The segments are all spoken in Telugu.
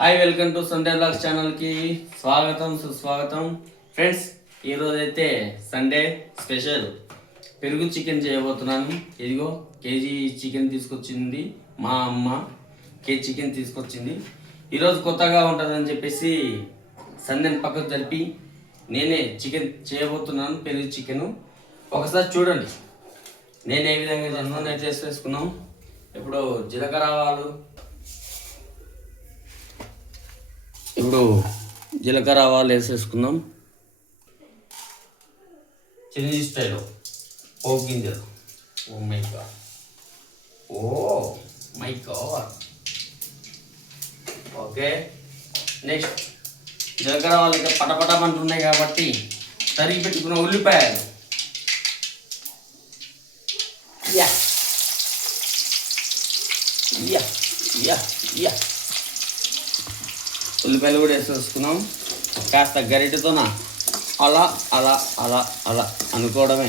Hi, welcome to Sunday vlogs ఛానల్కి స్వాగతం సుస్వాగతం. ఫ్రెండ్స్, ఈరోజైతే సండే స్పెషల్ పెరుగు చికెన్ చేయబోతున్నాను. ఇదిగో కేజీ చికెన్ తీసుకొచ్చింది మా అమ్మ. కేజీ చికెన్ తీసుకొచ్చింది. ఈరోజు కొత్తగా ఉంటుందని చెప్పేసి సండేని పక్కకు జరిపి నేనే చికెన్ చేయబోతున్నాను. పెరుగు చికెను ఒకసారి చూడండి నేను ఏ విధంగా నూనె వేసుకున్నాం. ఇప్పుడు జీలకర్ర ఆవాలు, జీలకర్ర ఆవాలు వేసేసుకుందాం. చిల్లీ స్టైల్ పోపు గింజలు. Oh my god, oh my god. Okay, next జీలకర్ర ఆవాలు ఇంకా పటపట మంటున్నాయి కాబట్టి తరిగి పెట్టుకున్న ఉల్లిపాయలు. యా యా యా యా ఉల్లిపాయలు కూడా వేసేసుకున్నాం. కాస్త గరిటెతోన అలా అలా అలా అలా అనుకోవడమే.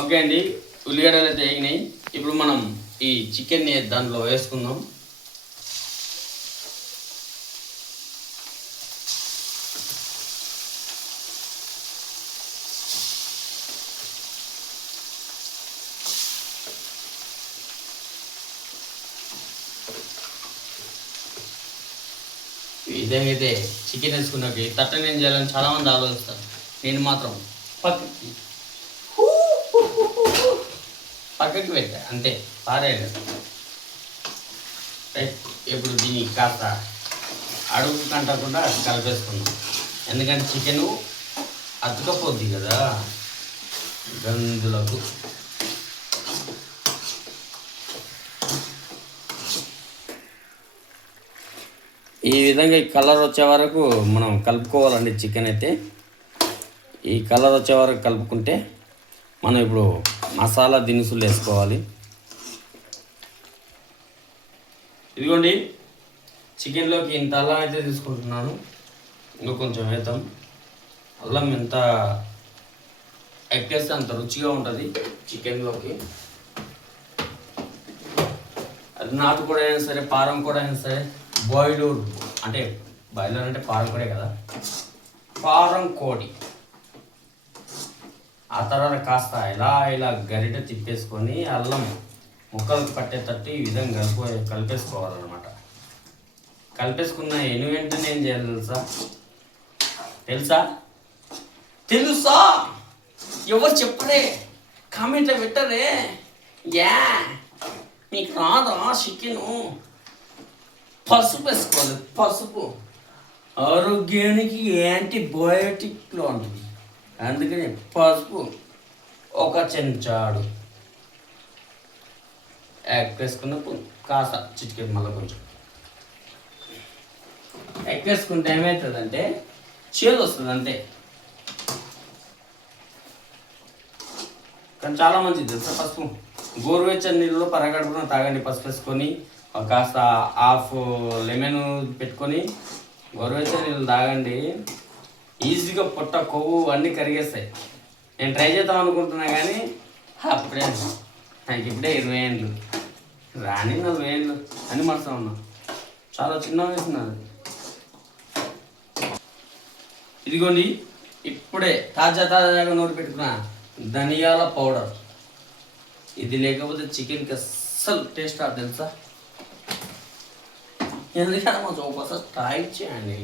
ఓకే అండి, ఉల్లిగడ్డలు అయితే వేగినాయి. ఇప్పుడు మనం ఈ చికెన్ని దాంట్లో వేసుకుందాం. ఈ విధంగా అయితే చికెన్ వేసుకున్నాక తట్టని ఏం చేయాలని చాలామంది ఆలోచిస్తారు. నేను మాత్రం పక్కకి పెట్టా అంతే, పారేయలేదు. ఇప్పుడు దీన్ని కాస్త అడుగు కంటకుండా కలిపేసుకున్నాం. ఎందుకంటే చికెను అతుకపోద్ది కదా గందులకు. ఈ విధంగా ఈ కలర్ వచ్చే వరకు మనం కలుపుకోవాలండి. చికెన్ అయితే ఈ కలర్ వచ్చే వరకు కలుపుకుంటే మనం ఇప్పుడు మసాలా దినుసులు వేసుకోవాలి. ఇదిగోండి, చికెన్లోకి ఇంత అల్లం అయితే తీసుకుంటున్నాను. ఇంకా కొంచెం వేద్దాం. అల్లం ఎంత ఎక్కేస్తే అంత రుచిగా ఉంటుంది చికెన్లోకి. అది నాటుకోడి అయినా సరే, పారం కూడా అయినా సరే, బాయిలర్ అంటే బాయిలర్ అంటే పారం కోడే కదా, పారం కోడి. ఆ తర్వాత కాస్త ఇలా గరిటె తిప్పేసుకొని అల్లం ముక్కలకు పట్టేటట్టు ఈ విధంగా కలిపేసుకోవాలన్నమాట. కలిపేసుకున్న వెంటనే ఏం చేయాలి తెలుసా? ఎవరు చెప్పరే, కామెంట్లో పెట్టరే. యా, మీకు రాదా చికెను? పసుపు వేసుకోవాలి. పసుపు ఆరోగ్యానికి యాంటీబయోటిక్లో ఉంటుంది. అందుకని పసుపు ఒక చెంచాడు వేసుకున్నప్పుడు కాస్త చిటికెన్ మళ్ళీ కొంచెం వేసుకుంటే ఏమవుతుందంటే చేదు వస్తుంది అంతే. కానీ చాలా మంచిది తెలుసా పసుపు. గోరువెచ్చని నీళ్ళలో పరగడుపున తాగండి. పసుపు వేసుకొని కాస్త హాఫ్ లెమన్ పెట్టుకొని గోరువెచ్చని నీళ్ళు తాగండి. ఈజీగా పొట్ట, కొవ్వు అన్నీ కరిగేస్తాయి. నేను ట్రై చేద్దాం అనుకుంటున్నా కానీ అప్పుడే నాకు ఇప్పుడే 20 ఏళ్ళు రాని 40 ఏళ్ళు అని మనసు ఉన్నా. చాలా చిన్న వేసినారు. ఇదిగోండి, ఇప్పుడే తాజాగా నూరి పెట్టుకున్న ధనియాల పౌడర్. ఇది లేకపోతే చికెన్కి అస్సలు టేస్ట్ రాదు తెలుసా. ఎందుకంటే మాకు ఒకసారి ట్రై చేయండి.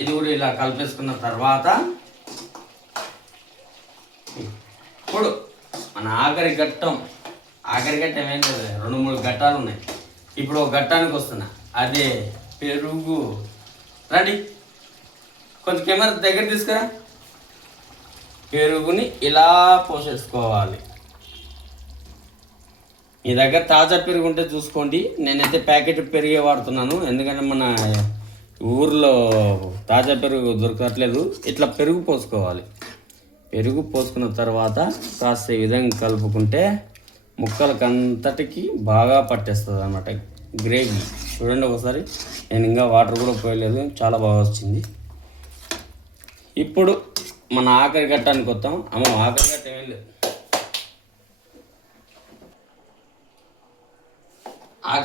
ఇది కూడా ఇలా కలిపేసుకున్న తర్వాత ఇప్పుడు మన ఆఖరి గట్టం ఏమైంది, 2-3 గట్టాలు ఉన్నాయి. ఇప్పుడు ఒక గట్టానికి వస్తున్నా, అదే పెరుగు. రండి, కొంచెం కెమెరా దగ్గర తీసుకురా. పెరుగుని ఇలా పోసేసుకోవాలి. మీ దగ్గర తాజా పెరుగు ఉంటే చూసుకోండి. నేనైతే ప్యాకెట్ పెరిగే వాడుతున్నాను, ఎందుకంటే మన ఊర్లో తాజా పెరుగు దొరకట్లేదు. ఇట్లా పెరుగు పోసుకోవాలి. పెరుగు పోసుకున్న తర్వాత కాస్త ఈ విధంగా కలుపుకుంటే ముక్కలకి అంతటికి బాగా పట్టేస్తుంది అన్నమాట గ్రేవీ. చూడండి ఒకసారి, నేను ఇంకా వాటర్ కూడా పోయలేదు, చాలా బాగా వచ్చింది. ఇప్పుడు మన ఆఖరి ఘట్టానికి వస్తాం. ఆఖరి ఘట్టం ఏం లేదు,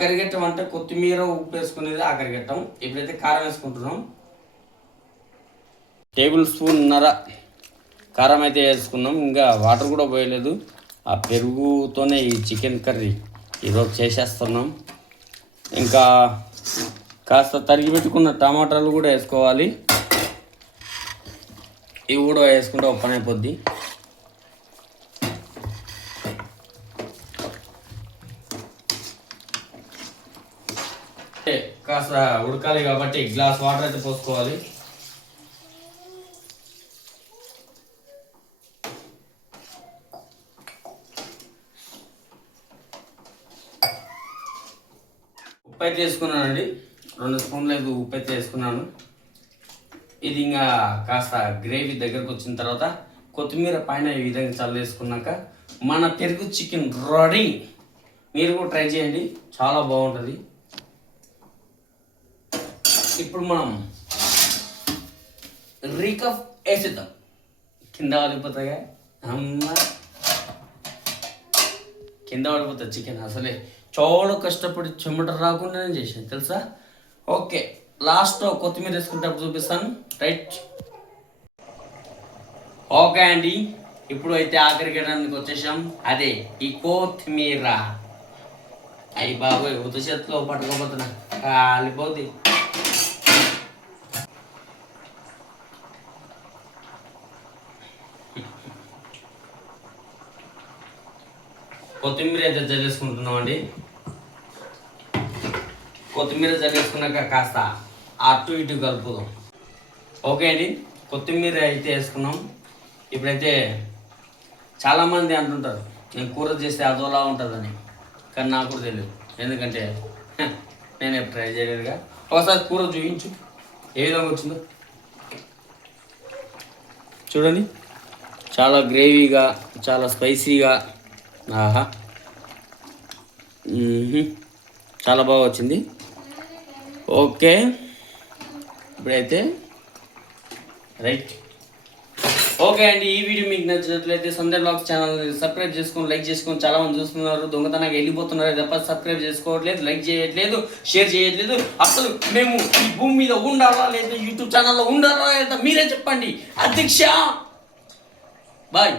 ఆఖరి ఘట్టం అంటే కొత్తిమీర ఉప్పు వేసుకునేది ఆఖరి ఘట్టం. ఇప్పుడైతే కారం వేసుకుంటున్నాం. టేబుల్ స్పూన్నర కారం అయితే వేసుకున్నాం. ఇంకా వాటర్ కూడా పోయలేదు. ఆ పెరుగుతోనే ఈ చికెన్ కర్రీ ఈరోజు చేసేస్తున్నాం. ఇంకా కాస్త తరిగి పెట్టుకున్న టమాటాలు కూడా వేసుకోవాలి. ఇవి కూడా వేసుకుంటే ఒక పని అయిపోద్ది. కాస్త ఉడకాలి కాబట్టి గ్లాస్ వాటర్ అయితే పోసుకోవాలి. ఉప్పు అయితే వేసుకున్నానండి. 2 స్పూన్లు అయితే ఉప్పు అయితే వేసుకున్నాను. ఇది ఇంకా కాస్త గ్రేవీ దగ్గరకు వచ్చిన తర్వాత కొత్తిమీర పైన ఈ విధంగా చల్లేసుకున్నాక మన పెరుగు చికెన్ రెడీ. మీరు కూడా ట్రై చేయండి, చాలా బాగుంటుంది. ఇప్పుడు మనం రీకప్ వేసేద్దాం. కింద పడిపోతాగా అమ్మ, కింద పడిపోతుంది చికెన్. అసలే చాలా కష్టపడి చెమట రాకుండానే చేసాను తెలుసా. ఓకే, లాస్ట్ కొత్తిమీర వేసుకుంటే అప్పుడు చూపిస్తాను. రైట్, ఓకే అండి. ఇప్పుడు అయితే ఆఖరి గడానికి వచ్చేసాం. అదే ఈ కొత్తిమీర. అయ్యి బాబోయ్, ఉత చేతిలో పట్టుకోబోతున్నా, కాలిపోద్ది. కొత్తిమీర అయితే జల్లేసుకుంటున్నాం అండి. కొత్తిమీర జల్లేసుకున్నాక కాస్త అటు ఇటు కలుపుదాం. ఓకే అండి, కొత్తిమీర అయితే వేసుకున్నాం. ఇప్పుడైతే చాలామంది అంటుంటారు నేను కూర చేస్తే అదోలా ఉంటుందని, కానీ నాకు కూడా తెలియదు. ఎందుకంటే నేను ఎప్పుడు ట్రై చేయలేదుగా. ఒకసారి కూర చూపించు ఏ విధంగా వచ్చిందో చూడండి. చాలా గ్రేవీగా, చాలా స్పైసీగా, ఆహా చాలా బాగా వచ్చింది. ఓకే, ఇప్పుడైతే రైట్. ఓకే అండి, ఈ వీడియో మీకు నచ్చినట్లయితే సంధ్య బ్లాగ్స్ ఛానల్ని సబ్స్క్రైబ్ చేసుకొని లైక్ చేసుకొని చాలా మంది చూస్తున్నారు. దొంగతనంగా వెళ్ళిపోతున్నారు తప్ప సబ్స్క్రైబ్ చేసుకోవట్లేదు, లైక్ చేయట్లేదు, షేర్ చేయట్లేదు. అసలు మేము ఈ భూమి మీద ఉండాలా లేదా యూట్యూబ్ ఛానల్లో ఉండాలా లేదా మీరే చెప్పండి అధ్యక్ష. బాయ్.